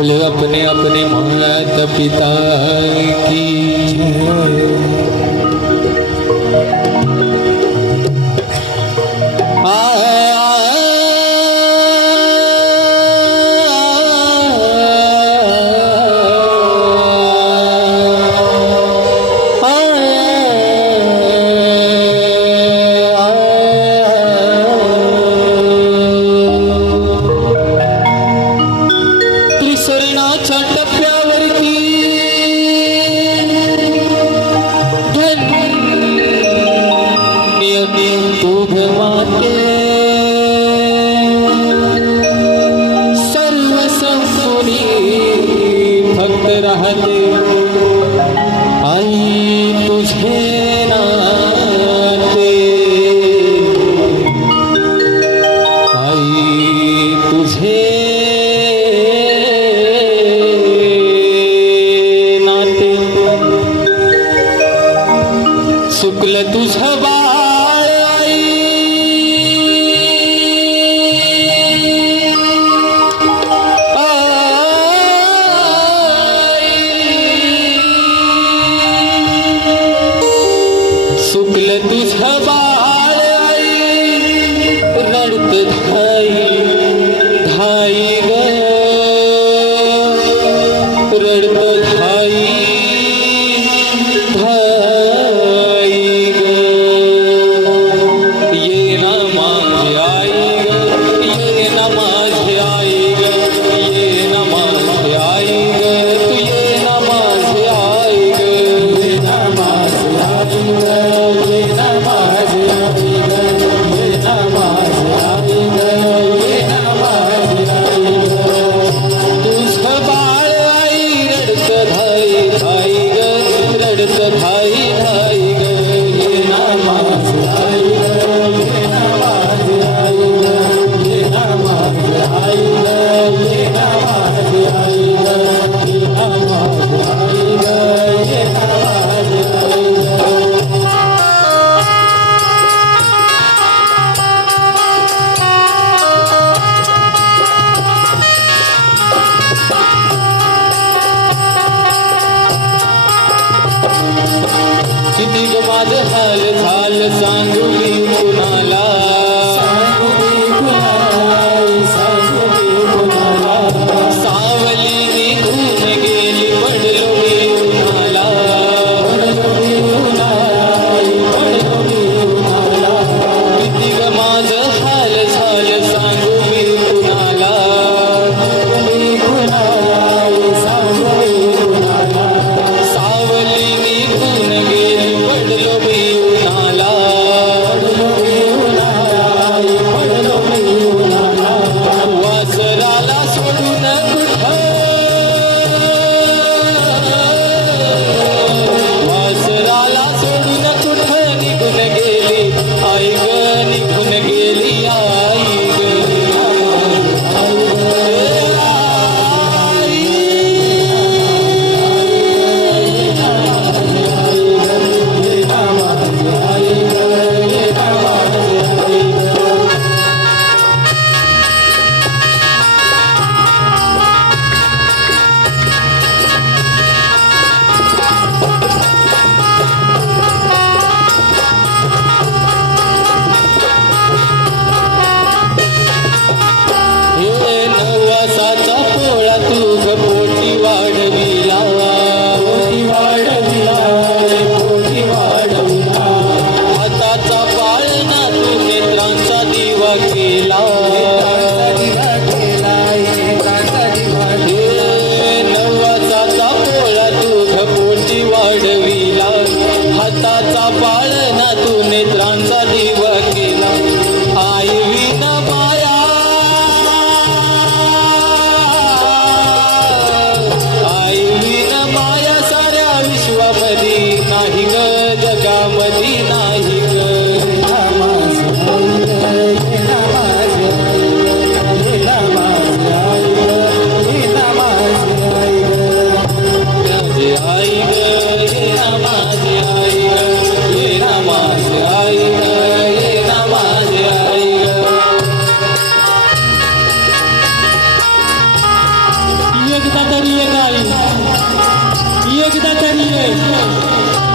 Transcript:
बोले अपने अपने माता पिता की। सुकल तुझ बाळ आई रडत किती बाद हाल झाल सांगू letra एकदा तरी ये गाई एकदा तरी ये तुझा